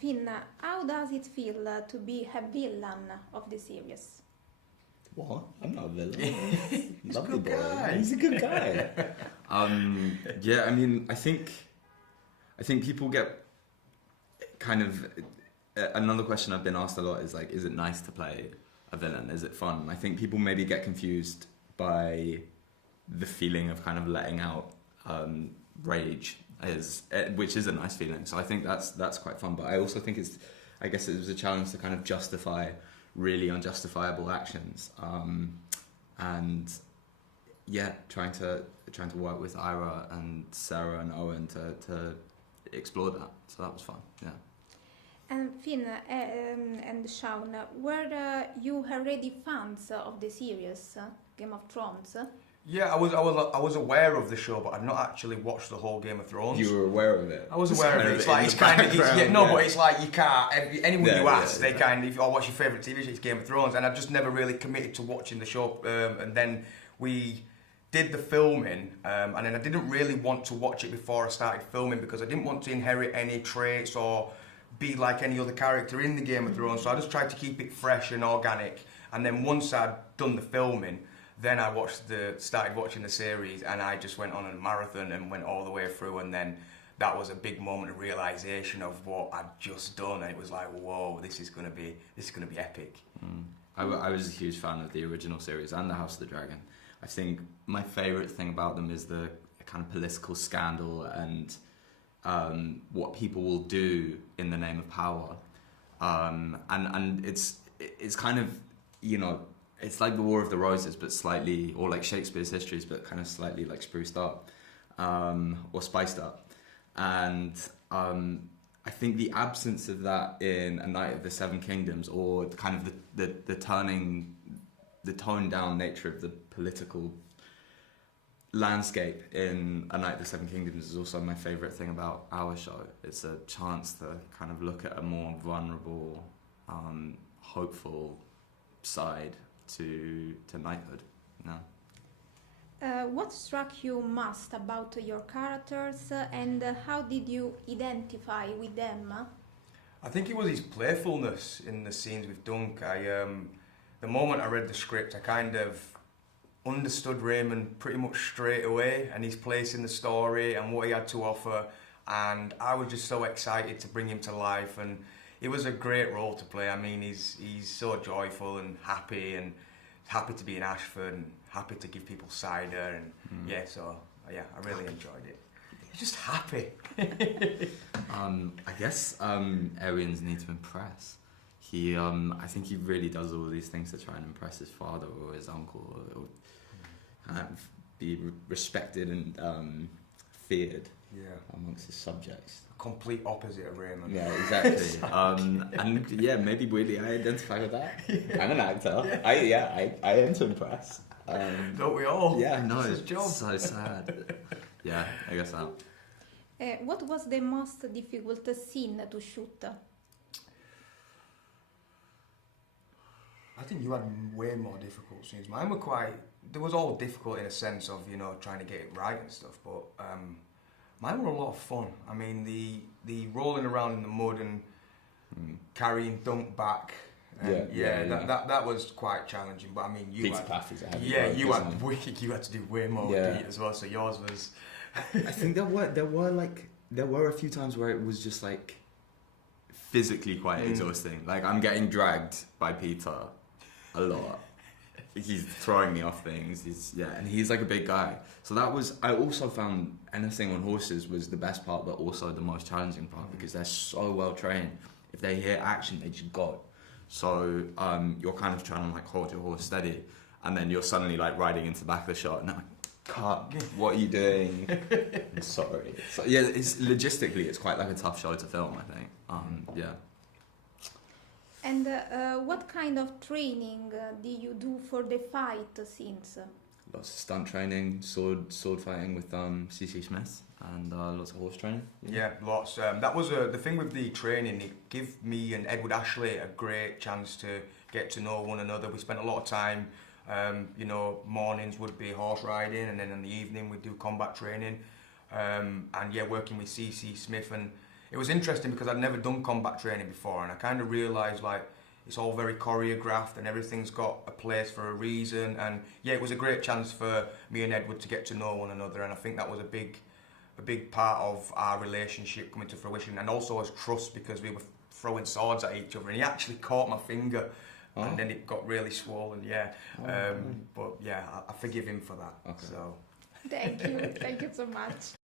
Finn, how does it feel to be a villain of the series? What? I'm not a villain. He's a Lovely good boy. guy. He's a good guy. Yeah, I mean, I think people get kind of another question I've been asked a lot is like, is it nice to play a villain? Is it fun? I think people maybe get confused by the feeling of kind of letting out rage, which is a nice feeling. So I think that's quite fun. But I also think I guess it was a challenge to kind of justify really unjustifiable actions, and yeah, trying to work with Ira and Sarah and Owen to explore that. So that was fun. Yeah. And Finn and Shaun, were you already fans of the series Game of Thrones? Yeah, I was aware of the show, but I'd not actually watched the whole Game of Thrones. You were aware of it? I was aware of it. It's like, it's kind of, but it's like you can't, anyone you ask, they kind of, oh, what's your favourite TV show? It's Game of Thrones. And I just never really committed to watching the show. And then we did the filming, and then I didn't really want to watch it before I started filming because I didn't want to inherit any traits or be like any other character in the Game of Thrones. So I just tried to keep it fresh and organic. And then once I'd done the filming, then I started watching the series, and I just went on a marathon and went all the way through. And then that was a big moment of realization of what I'd just done, and it was like, whoa, this is gonna be epic. I was a huge fan of the original series and the House of the Dragon. I think my favourite thing about them is the kind of political scandal and what people will do in the name of power, and it's kind of, you know, it's like the War of the Roses, but slightly, or like Shakespeare's histories, but kind of slightly like spruced up, or spiced up. And I think the absence of that in A Knight of the Seven Kingdoms, or kind of the toned down nature of the political landscape in A Knight of the Seven Kingdoms, is also my favourite thing about our show. It's a chance to kind of look at a more vulnerable, hopeful side to knighthood. What struck you most about your characters, and how did you identify with them? I think it was his playfulness in the scenes with Dunk. The moment I read the script, I kind of understood Raymond pretty much straight away, and his place in the story and what he had to offer, and I was just so excited to bring him to life. And it was a great role to play. I mean, he's so joyful and happy to be in Ashford and happy to give people cider, and I really enjoyed it. He's just happy. I guess Arians need to impress. I think he really does all these things to try and impress his father or his uncle, or kind of be respected and feared amongst his subjects. Complete opposite of Raymond. Yeah, exactly. And yeah, maybe weirdly I identify with that. Yeah. I'm an actor. I aim to impress. Don't we all? Yeah, no, it's his job. So sad. Yeah, I guess that. What was the most difficult scene to shoot? I think you had way more difficult scenes. Mine were they was all difficult in a sense of, you know, trying to get it right and stuff, but mine were a lot of fun. I mean, the rolling around in the mud and carrying Dunk back. That was quite challenging. But I mean, you had to do way more as well. So yours was. I think there were a few times where it was just like physically quite exhausting. Like, I'm getting dragged by Peter a lot. He's throwing me off things. And he's like a big guy. So that was. I also found anything on horses was the best part, but also the most challenging part, because they're so well trained. If they hear action, they just go. So you're kind of trying to like hold your horse steady, and then you're suddenly like riding into the back of the shot, and I'm like, cut. What are you doing? I'm sorry. So yeah, it's logistically it's quite like a tough show to film, I think. Yeah. And what kind of training do you do for the fight scenes? Lots of stunt training, sword fighting with C.C. Smith, and lots of horse training. Yeah, lots. That was the thing with the training. It gave me and Edward Ashley a great chance to get to know one another. We spent a lot of time. Mornings would be horse riding, and then in the evening we'd do combat training. Working with C.C. Smith, and it was interesting because I'd never done combat training before, and I kind of realised like it's all very choreographed and everything's got a place for a reason. And yeah, it was a great chance for me and Edward to get to know one another, and I think that was a big part of our relationship coming to fruition, and also as trust, because we were throwing swords at each other, and he actually caught my finger. Oh. And then it got really swollen, yeah. But yeah, I forgive him for that. Okay. So. Thank you so much.